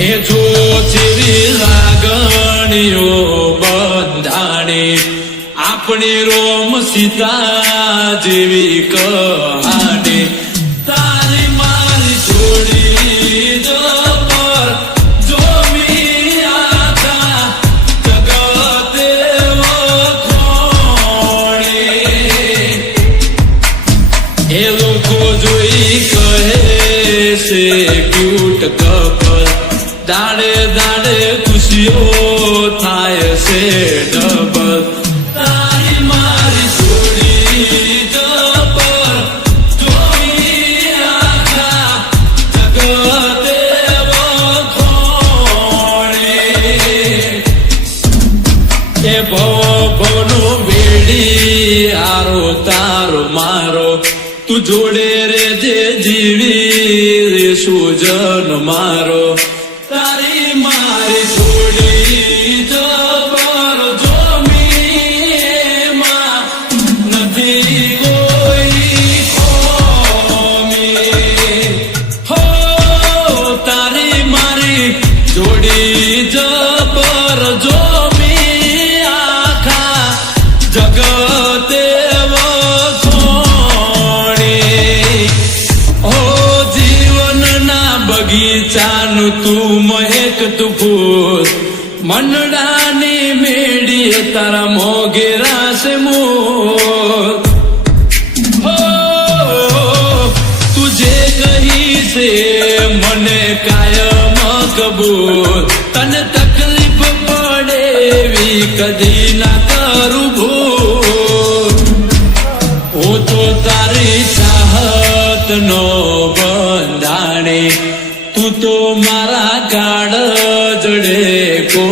એ જો જેવી લાગણીઓ બંધાણી આપણી રોમ સીતા જેવી કહાણી તારી મારી જોડી જબર જોમી આખા જગતે વખોણી એ લોકો જોઈ કહે છે ક્યુટ કપલ દાડે દાડે ખુશીઓ થાય છે ડબલ તારી મારી જોડી જબર જોઈ આખા જગતે વખોણી એ ભવનો બેડી આરો તારો મારો તું જોડે રે જે જીવી રે સુજન મારો તારી મારી જોડી જબર જોમી એમાં નથી કોઈ ખોમી હો તારી મારી જોડી જબર જોમી આખા જગતે બગીચાનું તું મહેક તું ફૂલ મંડાની મેડીએ તારા મોગેરા છે મૂલ હો તું જે કહી છે મને કાયમ કબૂલ તને તકલીફ પડે એવી કદી ના કરું ભૂલ હું તો તારી ચાહત નો બંધાણી તું તો મારા કાળ જડે કો